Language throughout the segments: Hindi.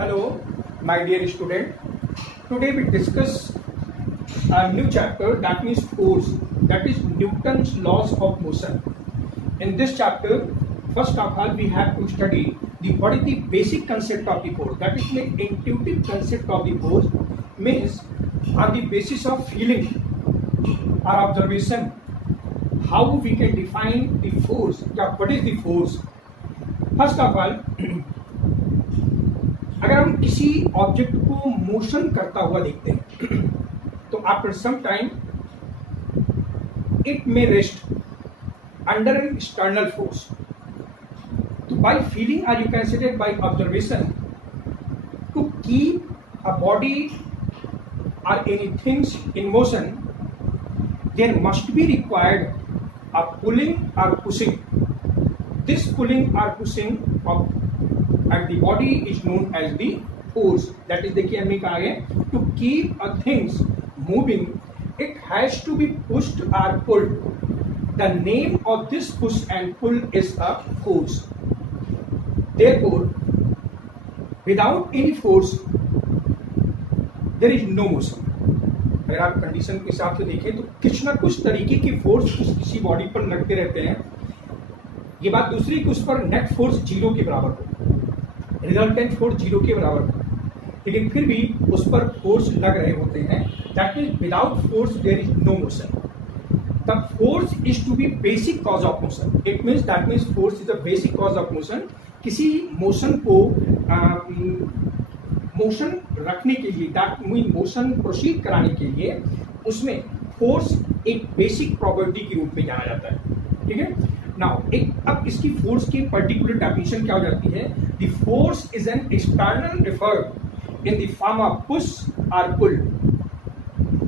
Hello, my dear student. Today we discuss a new chapter, that means force, that is Newton's laws of motion. In this chapter, first of all, we have to study what is the basic concept of the force. That is the intuitive concept of the force, means on the basis of feeling or observation, how we can define the force. What is the force? First of all, अगर हम किसी ऑब्जेक्ट को मोशन करता हुआ देखते हैं तो after some time it may rest under an external force. तो by feeling or you can say that by observation to keep a body और anythings in motion there must be required a pulling और पुशिंग. दिस पुलिंग और pushing of and the body is known as the force. That is, देखिए हमने कहा है to keep a things moving it has to be pushed or pulled. The name of this push and pull is a force. Therefore, without any force there is no motion. अगर आप कंडीशन के हिसाब से देखें तो कुछ ना कुछ तरीके की फोर्स किसी बॉडी पर लगते रहते हैं. ये बात दूसरी कि उस पर नेट फोर्स जीरो के बराबर हो, रिजल्टेंट फोर्स जीरो के बराबर हो, लेकिन फिर भी उस पर फोर्स लग रहे होते हैं. That means without force there is no motion. The force is to be basic cause of motion. It means that means force is a basic cause of motion. किसी मोशन को मोशन रखने के लिए, दैट मीन मोशन प्रोसीड कराने के लिए उसमें फोर्स एक बेसिक प्रॉपर्टी के रूप में जाना जाता है. ठीक है. नाउ अब इसकी फोर्स की पर्टिकुलर डेफिनेशन क्या हो जाती है? The force is an external effort in the form of push और पुल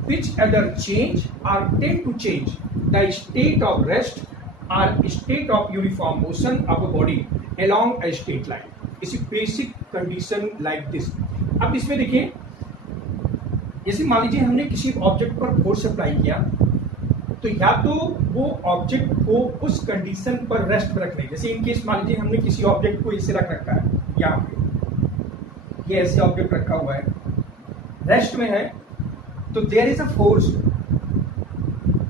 which either change or tend to change the state of rest or state of uniform motion of a body along a straight line. इसी बेसिक कंडीशन लाइक दिस. अब इसमें देखिए, जैसे मान लीजिए हमने किसी ऑब्जेक्ट पर फोर्स अप्लाई किया तो या तो वो ऑब्जेक्ट को उस कंडीशन पर रेस्ट में रखने, जैसे इन केस मान लीजिए हमने किसी ऑब्जेक्ट को इसे रख रखा है, यहाँ पे ये ऐसे ऑब्जेक्ट रखा हुआ है, रेस्ट में है, तो देयर इज अ फोर्स.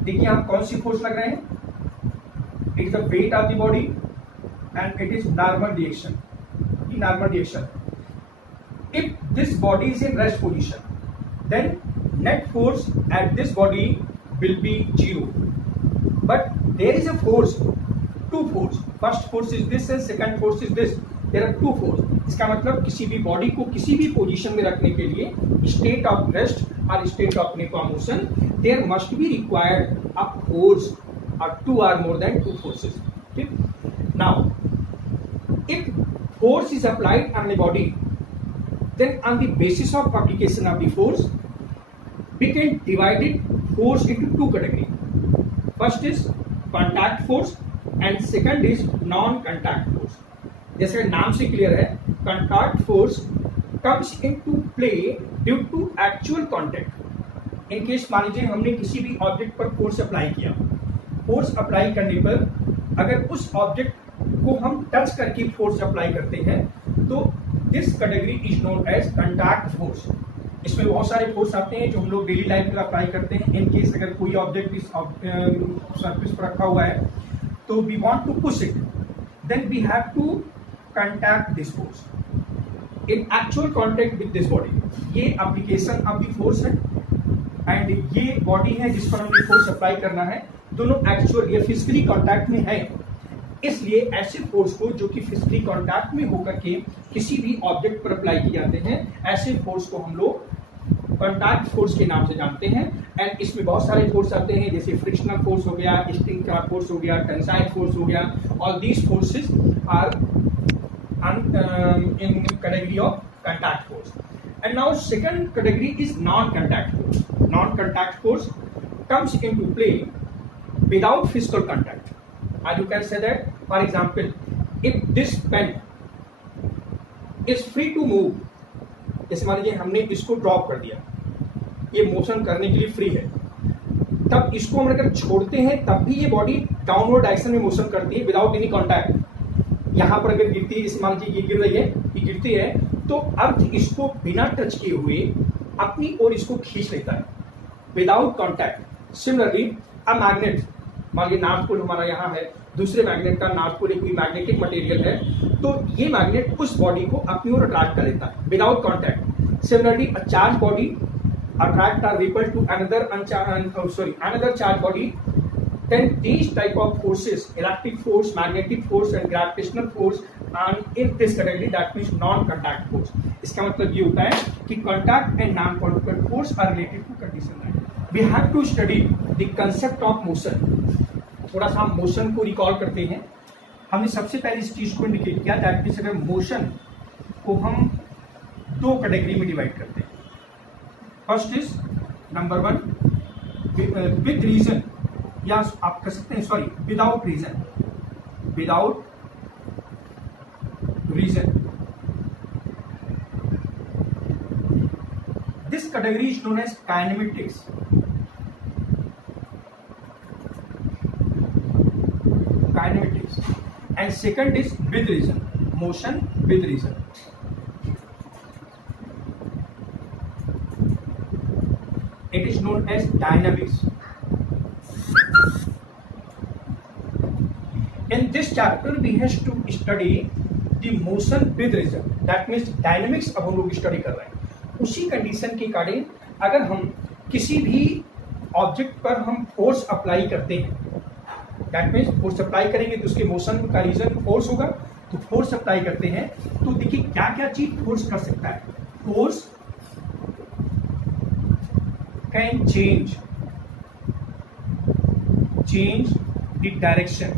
देखिए यहाँ कौन सी फोर्स लग रहे हैं? It is the weight of the body and it is normal reaction. Normal reaction. If this body is in rest position then net force at this body will be zero, but there is a force, two force. First force is this and second force is this. There are two force. इसका मतलब किसी भी बॉडी को किसी भी पोजीशन में रखने के लिए स्टेट ऑफ रेस्ट और state of motion there must be required a force और two or more than two forces. ठीक. Now if force is applied on the body then on the basis of application of the force we can divide it force into two categories. First is contact force and second is non-contact force. जैसे नाम से क्लियर है, contact force comes into play due to actual contact. In case मान लीजिए हमने किसी भी ऑब्जेक्ट पर फोर्स अप्लाई किया, फोर्स अप्लाई करने पर अगर उस ऑब्जेक्ट को हम टच करके फोर्स अप्लाई करते हैं तो this category is known as contact force. इसमें बहुत सारे फोर्स आते हैं जो हम लोग डेली लाइफ में अप्लाई करते हैं. इन केस अगर कोई ऑब्जेक्ट इस सरफेस पर रखा हुआ है तो we want to push it, then we have to contact this force in actual contact with this body. ये एप्लीकेशन ऑफ द फोर्स है एंड ये बॉडी है जिस पर हमें फोर्स अप्लाई करना है. दोनों एक्चुअल या फिजिकली कांटेक्ट में है. इसलिए ऐसे फोर्स को जो कि फिजिकली कांटेक्ट में होकर के किसी भी ऑब्जेक्ट पर अप्लाई किए जाते हैं, ऐसे फोर्स को हम लोग कांटेक्ट फोर्स के नाम से जानते हैं. एंड इसमें बहुत सारे फोर्स आते हैं, जैसे फ्रिक्शनल फोर्स हो गया, स्टिंग का फोर्स हो गया, टेंसाइल फोर्स हो गया. All these forces are in category of contact force. And now second category is non-contact force. Non-contact force comes into play without physical contact. Or you can say that, for example, if this pen is free to move, जैसे मान लीजिए हमने इसको ड्रॉप कर दिया, ये मोशन करने के लिए फ्री है, तब इसको हम अगर छोड़ते हैं तब भी ये बॉडी डाउनवर्ड डायरेक्शन में मोशन करती है विदाउट एनी कॉन्टैक्ट. यहाँ पर अगर गिरती है, जैसे मान लीजिए ये गिर रही है, ये गिरती है तो अर्थ इसको बिना टच किए हुए अपनी ओर इसको खींच लेता है without contact. Similarly a magnet, मान लीजिए नॉर्थ पोल हमारा यहाँ है, दूसरे मैग्नेट का नॉर्थ पोल कोई मैग्नेटिक मटेरियल है, तो ये मैग्नेट उस बॉडी को अपनी ओर अट्रैक्ट कर लेता है without contact. Similarly a charge body attract or repel to another charge body, then these type of forces, electric force, magnetic force and gravitational force and in this category that means non-contact force। इसका मतलब ये होता है कि contact and non-contact force are related to condition that we have to study the concept of motion। थोड़ा सा हम मोशन को रिकॉल करते हैं। हमने सबसे पहले इस चीज को इंडिकेट किया दैट मीन्स अगर मोशन को हम दो कैटेगरी में डिवाइड करते हैं। First is number 1 with reason, या आप कह सकते हैं sorry without reason, without reason. This category is known as kinematics. Kinematics and second is with reason, motion with reason. It is known as dynamics. In this chapter, we have to study the motion with reason. That means dynamics अब हम लोग स्टडी कर रहे हैं। उसी कंडीशन के अकॉर्डिंग अगर हम किसी भी ऑब्जेक्ट पर हम फोर्स अप्लाई करते हैं, दैट मीन्स फोर्स अप्लाई करेंगे तो उसके मोशन का रीजन फोर्स होगा। तो फोर्स अप्लाई करते हैं तो देखिए क्या क्या चीज फोर्स कर सकता है। Force can change the direction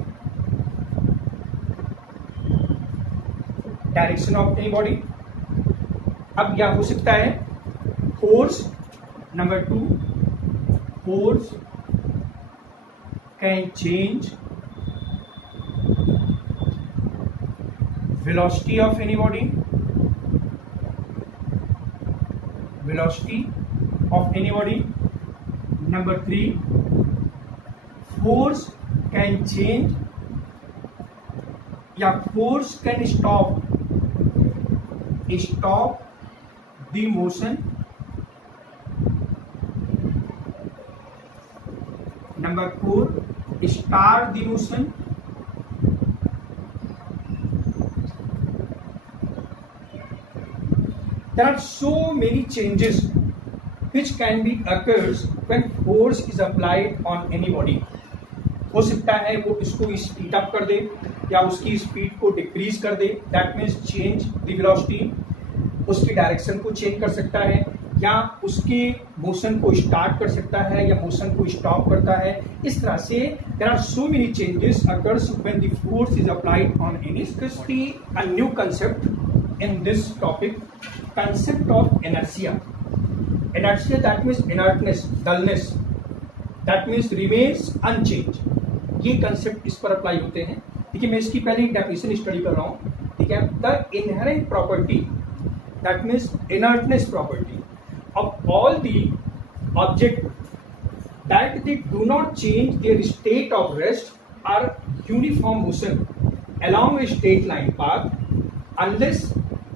of any body। अब क्या हो सकता है force number 2, force can change velocity of any body, velocity of anybody। Number 3, force can change या force can stop the motion। Number 4, start the motion। There are so many changes which can be occurs when force is applied on any body। हो सकता है वो इसको स्पीड अप कर दे या उसकी स्पीड को डिक्रीज कर दे, that means change the velocity. उसकी डायरेक्शन को चेंज कर सकता है या उसके मोशन को स्टार्ट कर सकता है या मोशन को स्टॉप करता है। इस तरह से there are so many changes occurs when the force is applied on any specific a new concept in this topic, concept of inertia. Inertia, that means inertness, dullness, that means remains unchanged। ये कंसेप्ट इस पर अप्लाई होते हैं। देखिए मैं इसकी पहले डेफिनेशन स्टडी कर रहा हूँ, ठीक है। The inherent property, that means inertness property of all the object that they do not change their state of rest or uniform motion along a straight line path unless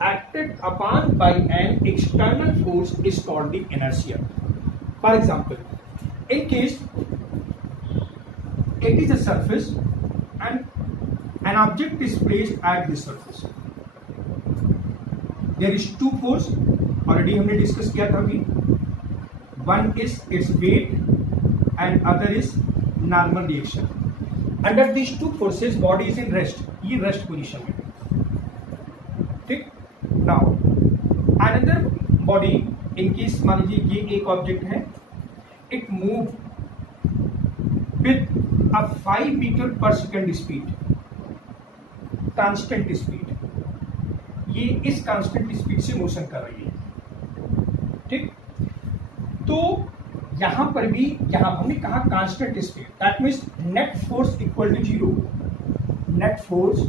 acted upon by an external force is called the inertia। For example, in case it is a surface and an object is placed at this surface, there is two force, already हमने डिस्कस किया था अभी। one is its weight and other is normal reaction। under these two forces body is in rest, ये रेस्ट पोजीशन में, ठीक। Now another body, in case मान लीजिए ये एक ऑब्जेक्ट है, it move with a 5 meter per second speed, constant speed. ये इस कांस्टेंट स्पीड से मोशन कर रही है, ठीक। तो यहां पर भी, यहां हमने कहा constant speed, that means net force equal to 0, net force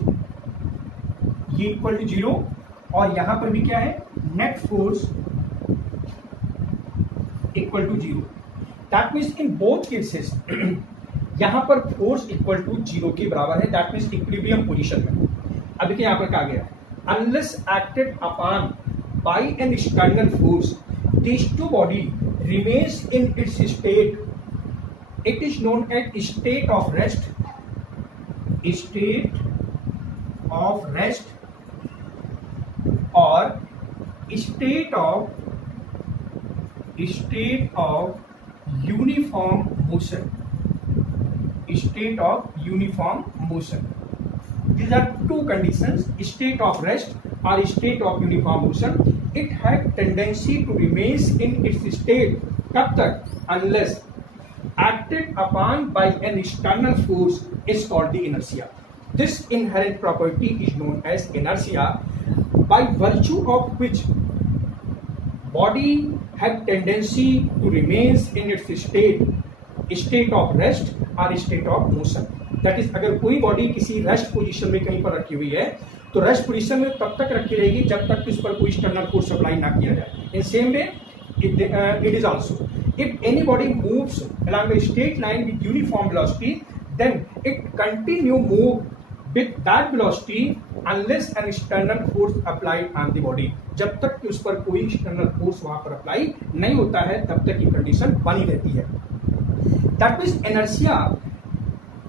ये इक्वल टू 0। और यहां पर भी क्या है, net force equal to 0। That means in both cases यहां पर फोर्स इक्वल टू 0 के बराबर है, दैट मीन्स इक्विलिब्रियम पोजीशन में। अब देखिए यहां पर कहा गया है unless acted upon by an external force, these two body remains in its state. It is known as state of rest, state of rest, or state of uniform motion, state of uniform motion. These are two conditions, state of rest or state of uniform motion. It has tendency to remain in its state कब तक, unless acted upon by an external force is called the inertia. This inherent property is known as inertia, by virtue of which body have tendency to remain in its state of rest or state of motion. That is, अगर कोई बॉडी किसी रेस्ट पोजीशन में कहीं पर रखी हुई है तो रेस्ट पोजीशन में तब तक रखी रहेगी जब तक इस पर कोई एक्सटर्नल फोर्स अप्लाई ना किया जाए. In same way it is also, if any body moves along a straight line with uniform velocity, then it continue move with that velocity unless an external force applied on the body. जब तक कि उस पर कोई external force वहां पर अप्लाई नहीं होता है तब तक ये कंडीशन बनी रहती है. That means inertia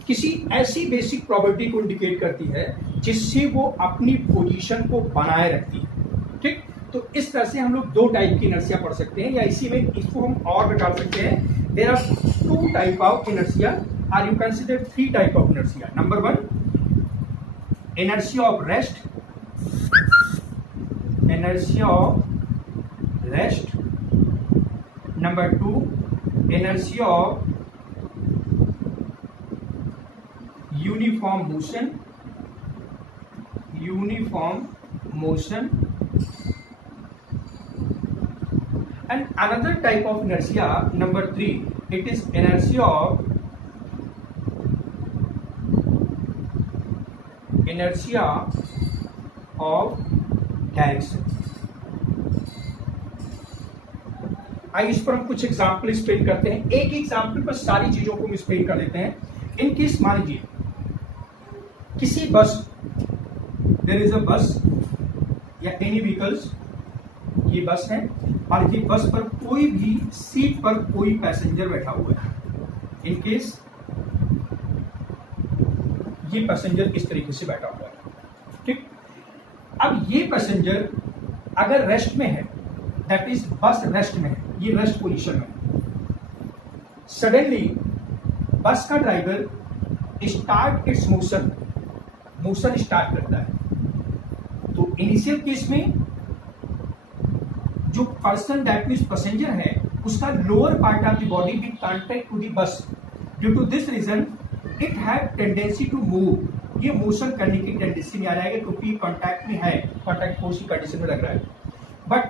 किसी ऐसी बेसिक प्रॉपर्टी को इंडिकेट करती है जिससे वो अपनी पोजीशन को बनाए रखती है. ठीक, तो इस तरह से हम लोग दो टाइप की इनर्शिया पढ़ सकते हैं, या इसी में इसको हम और निकाल सकते हैं. There are two type of inertia, और you consider three type of inertia. Number one, inertia of rest, inertia of rest. Number two, inertia of uniform motion, uniform motion. And another type of inertia, number three, it is inertia of direction. आइए इस पर हम कुछ एग्जाम्पल एक्सप्लेन करते हैं. एक एग्जाम्पल पर सारी चीजों को हम एक्सप्लेन कर देते हैं. इन केस मान लीजिए किसी बस, देयर इज अ बस या एनी व्हीकल्स, ये बस है और ये बस पर कोई भी सीट पर कोई पैसेंजर बैठा हुआ है. इन केस ये पैसेंजर इस तरीके से बैठा हुआ है. ठीक, अब ये पैसेंजर अगर रेस्ट में है, दैट इज बस रेस्ट में है, ये रेस्ट पोजीशन में है. सडनली बस का driver start it's motion start करता है. तो इनिशियल केस में जो पर्सन दैट मींस पैसेंजर है उसका lower part of the body with contact to the bus. Due to this reason it have tendency to move. ये मोशन करने की टेंडेंसी में आ जाएगा क्योंकि कॉन्टैक्ट में है, कॉन्टैक्ट फोर्स की कंडीशन में लग रहा है. But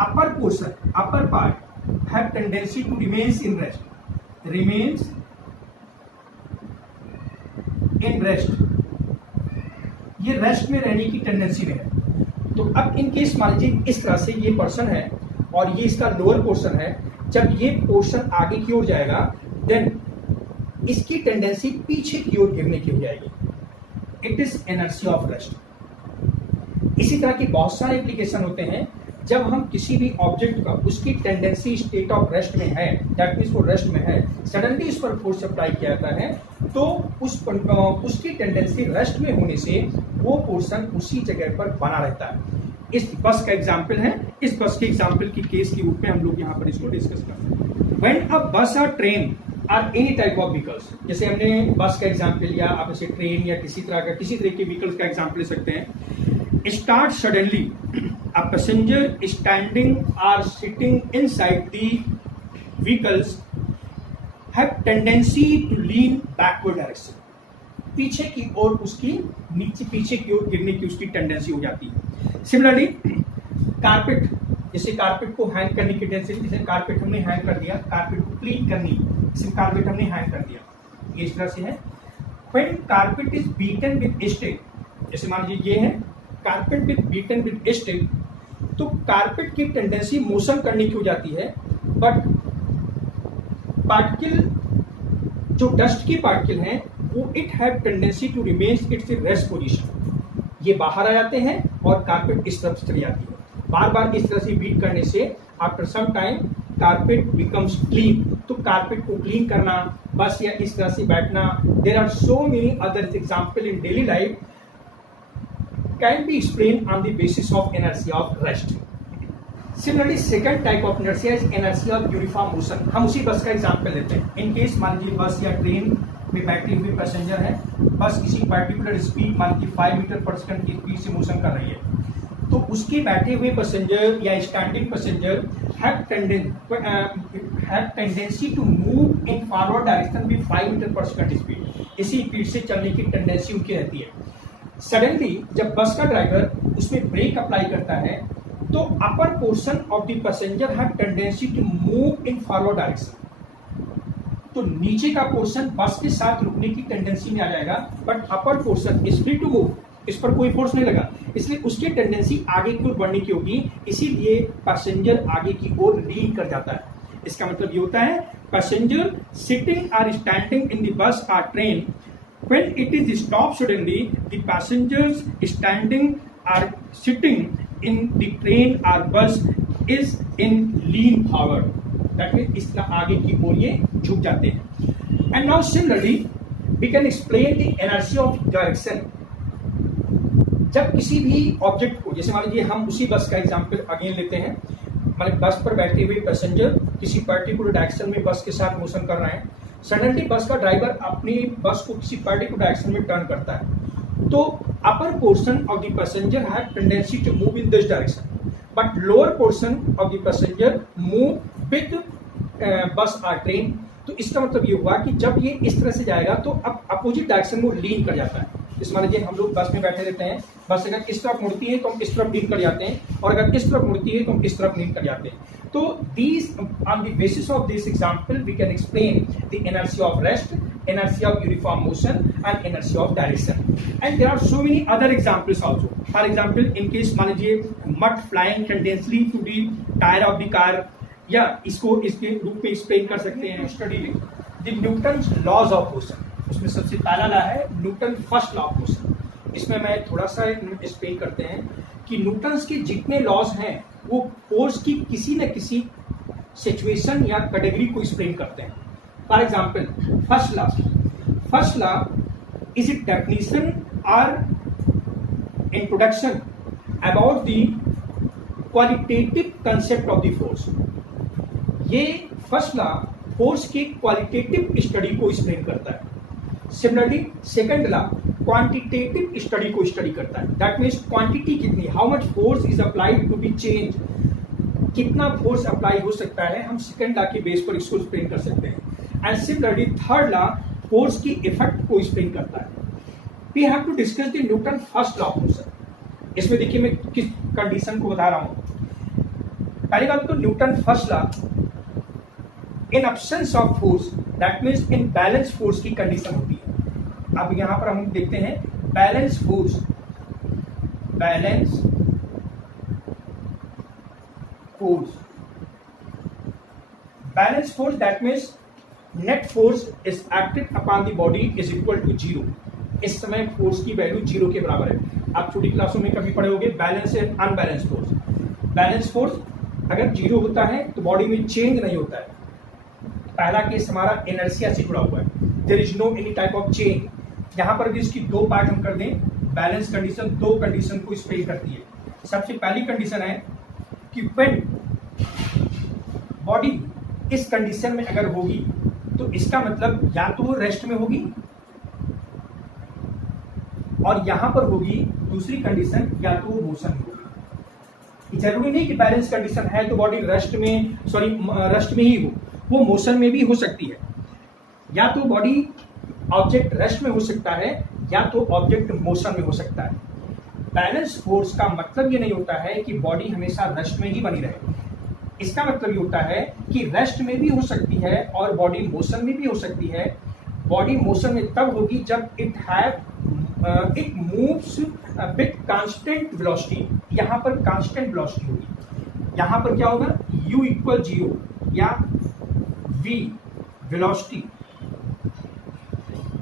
upper portion, upper part have tendency to remains in rest, remains in rest. ये रेस्ट में रहने की टेंडेंसी में है. तो अब इन केस मान लीजिए इस तरह से ये पर्सन है और ये इसका लोअर पोर्शन है. जब ये पोर्शन आगे की ओर जाएगा देन इसकी टेंडेंसी पीछे की ओर गिरने की हो जाएगी. It is inertia of rest. इसी तरह के बहुत सारे एप्लीकेशन होते हैं. जब हम किसी भी ऑब्जेक्ट का उसकी टेंडेंसी स्टेट ऑफ रेस्ट में है, दैट मींस वो रेस्ट में है, सडनली इस पर फोर्स अप्लाई किया जाता है तो उसकी टेंडेंसी रेस्ट में होने से वो पोर्शन उसी जगह पर बना रहता है. इस बस का एग्जाम्पल है. इस बस के एग्जाम्पल की केस के रूप में हम लोग यहाँ पर इसको डिस्कस करते हैं. व्हेन अ बस और train are any type of vehicles, जैसे हमने बस का एग्जाम्पल लिया, आप इसे ट्रेन या किसी तरह के व्हीकल्स का एग्जाम्पल ले सकते हैं. Start suddenly, a passenger standing or sitting inside the vehicles have tendency to lean backward direction. पीछे की ओर उसकी नीचे पीछे की ओर गिरने की उसकी टेंडेंसी हो जाती है. सिमिलरली कारपेट, जैसे कारपेट को हैंग करने की टेंडेंसी, जैसे कारपेट हमने हैंग कर दिया, कारपेट को क्लीन करनी, जैसे कारपेट हमने हैंग कर दिया, ये इस तरह से है. When carpet is beaten with stick, जैसे मान लीजिए ये है carpet with beaten with stick, तो कारपेट की टेंडेंसी मोशन करने की हो जाती है. बट पार्टिकल, जो डस्ट की पार्टिकल हैं वो it have tendency to remain its rest position. ये बाहर आ जाते हैं और कारपेट इस तरफ चली जाती है. बार बार इस तरह से बीट करने से after some time carpet becomes clean. तो कारपेट को क्लीन करना, बस या इस तरह से बैठना, there are so many other example in daily life can be explain on the basis of inertia of rest. Similarly second type of inertia is inertia of uniform motion. हम उसी बस का एग्जांपल लेते हैं। इन केस मान लीजिए बस या ट्रेन में बैठे हुए पैसेंजर है, बस किसी पर्टिकुलर स्पीड मान लीजिए 5 मीटर पर सेकंड की स्पीड से मोशन कर रही है, तो उसके बैठे हुए पैसेंजर या standing passenger have tendency to move in forward direction with 5 meter per second speed. इसी स्पीड से चलने की टेंडेंसी उनकी रहती है। सडनली जब बस का ड्राइवर उसमें ब्रेक अप्लाई करता है तो upper portion of the passenger have tendency to move in forward direction. तो नीचे का पोर्शन बस के साथ रुकने की टेंडेंसी में आ जाएगा, but upper portion is free to move, इस पर कोई फोर्स नहीं लगा, इसलिए उसकी टेंडेंसी आगे की ओर बढ़ने की होगी, इसीलिए पैसेंजर आगे की ओर लीन कर जाता है। इसका मतलब ये होता है passenger sitting or standing in the bus or train, when it is stopped suddenly the passengers standing or sitting in the train or bus is in lean forward, that means इस तरह आगे की ओर ये झुक जाते हैं। and now similarly we can explain the inertia of direction। जब किसी भी ऑब्जेक्ट को, जैसे मान लीजिए हम उसी बस का एग्जांपल अगेन लेते हैं, मतलब बस पर बैठे हुए पैसेंजर किसी पर्टिकुलर डायरेक्शन में बस के साथ मोशन कर रहे हैं, सडनली बस का ड्राइवर अपनी बस को किसी पर्टिकुलर डायरेक्शन में टर्न करता है, तो upper portion of the passenger have tendency to move in this direction, but lower portion of the passenger move with bus or train. तो इसका मतलब ये हुआ कि जब ये इस तरह से जाएगा तो अब अपोजिट डायरेक्शन में लीन कर जाता है। जैसे मान लीजिए हम लोग बस में बैठे रहते हैं, बस अगर इस तरफ मुड़ती है तो हम इस तरफ लीन कर जाते हैं, और अगर इस तरफ मुड़ती है तो हम इस तरफ लीन कर जाते हैं। तो these on the basis of this example we can explain the inertia of rest, inertia of uniform motion and inertia of direction, and there are so many other examples also. For example, in case मान लीजिए mud flying continuously to the tire of the car, या इसको इसके रूप में एक्सप्लेन कर सकते हैं स्टडी में the Newton's laws of motion। उसमें सबसे पहला ला है Newton first law of motion. इसमें मैं थोड़ा सा एक्सप्लेन करते हैं कि न्यूटन्स के जितने लॉज हैं वो फोर्स की किसी न किसी सिचुएशन या कैटेगरी को एक्सप्लेन करते हैं। For example first law is a definition और introduction about the qualitative concept of the force. ये फर्स्ट लॉ फोर्स की क्वालिटेटिव स्टडी को एक्सप्लेन करता है। Similarly second law quantitative study को स्टडी करता है। दैट मीन्स क्वांटिटी कितनी, how much force is applied to be change, कितना फोर्स अप्लाई हो सकता है, हम सेकंड लॉ के बेस पर इसको एक्सप्लेन कर सकते हैं। And similarly third law force की इफेक्ट को एक्सप्लेन करता है। We have to discuss the Newton first law of motion. इसमें देखिए मैं किस कंडीशन को बता रहा हूं। पहली बात तो Newton first law in absence of force, that means in balance force की कंडीशन होती है। अब यहां पर हम देखते हैं balance force that means net force is acted upon the body is equal to 0। इस समय फोर्स की वैल्यू 0 के बराबर है। आप छोटी क्लासों में कभी पढ़े होंगे balance and unbalance force. Balance force अगर 0 होता है तो बॉडी में चेंज नहीं होता है। पहला केस हमारा इनर्शिया से जुड़ा हुआ है, there is no any type of change. यहां पर भी इसकी दो पार्ट हम कर दें, बैलेंस कंडीशन दो कंडीशन को एक्सप्लेन करती है। सबसे पहली कंडीशन है कि व्हेन बॉडी इस कंडीशन में अगर होगी तो इसका मतलब या तो वो रेस्ट में होगी और यहां पर होगी दूसरी कंडीशन, या तो वो मोशन में होगी। जरूरी नहीं कि बैलेंस कंडीशन है तो बॉडी रेस्ट में ही हो, वो मोशन में भी हो सकती है। या तो बॉडी ऑब्जेक्ट रेस्ट में हो सकता है या तो ऑब्जेक्ट मोशन में हो सकता है। बैलेंस फोर्स का मतलब ये नहीं होता है कि बॉडी हमेशा रेस्ट में ही बनी रहे। इसका मतलब ये होता है कि रेस्ट में भी हो सकती है और बॉडी मोशन में भी हो सकती है। बॉडी मोशन में तब होगी जब it moves with constant velocity. यहाँ पर कांस्टेंट वेलोसिटी होगी। यहाँ पर क्या होगा, u इक्वल 0 या v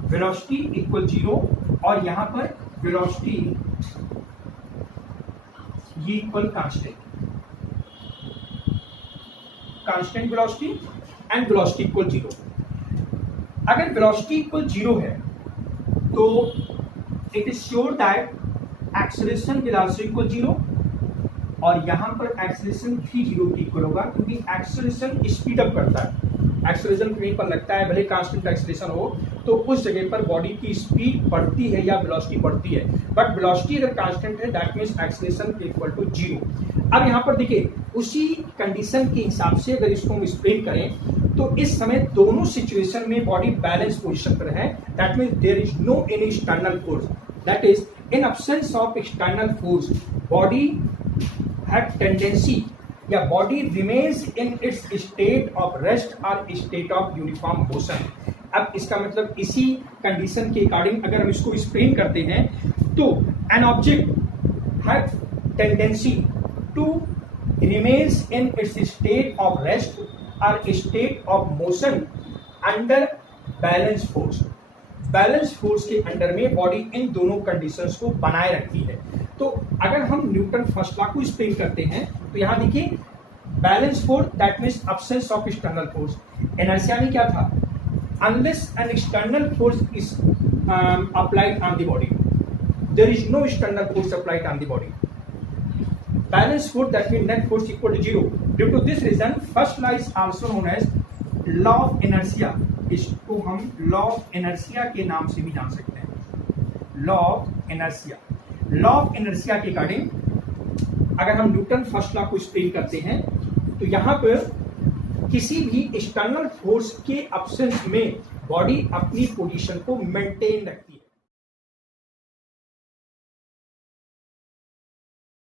वेलोसिटी इक्वल 0 और यहाँ पर वेलोसिटी ये equal constant. Constant velocity and velocity equal 0। अगर वेलोसिटी इक्वल 0 है तो it is sure that acceleration will also equal 0, और यहां पर एक्सेलरेशन भी 0 के इक्वल होगा, क्योंकि एक्सेलरेशन स्पीड अप करता है। एक्सेलरेशन कहीं पर लगता है, भले कांस्टेंट एक्सेलरेशन हो, तो उस जगह पर बॉडी की स्पीड बढ़ती है या वेलोसिटी बढ़ती है, बट वेलोसिटी अगर कांस्टेंट है that means acceleration equal to 0। अब यहाँ पर देखिए उसी कंडीशन के हिसाब से अगर इसको हम एक्सप्लेन करें तो इस समय दोनों सिचुएशन में बॉडी बैलेंस पोजीशन पर है, that means there is no any external force, that is in absence of external force body have tendency या body remains in its state of rest और स्टेट ऑफ यूनिफॉर्म मोशन। अब इसका मतलब इसी कंडीशन के अकॉर्डिंग अगर हम इसको एक्सप्लेन करते हैं तो an object have tendency to remains in its state of rest और state of motion under balance force. Balance force के अंडर में बॉडी इन दोनों कंडीशंस को बनाए रखती है। तो अगर हम न्यूटन फर्स्ट लॉ को एक्सप्लेन करते हैं तो यहां देखिए balance force that means absence of external force. Inertia में क्या था, unless an external force is applied on the body there is no external force applied on the body. Balance force that means net force equal to 0। Due to this reason first law is also known as law of inertia. इसको हम लॉ ऑफ इनर्शिया के नाम से भी जान सकते हैं, law of inertia. Law of inertia के अकॉर्डिंग अगर हम न्यूटन फर्स्ट लॉ को एक्सप्लेन करते हैं तो यहां पर किसी भी एक्सटर्नल फोर्स के एब्सेंस में बॉडी अपनी पोजीशन को मेंटेन रखती है।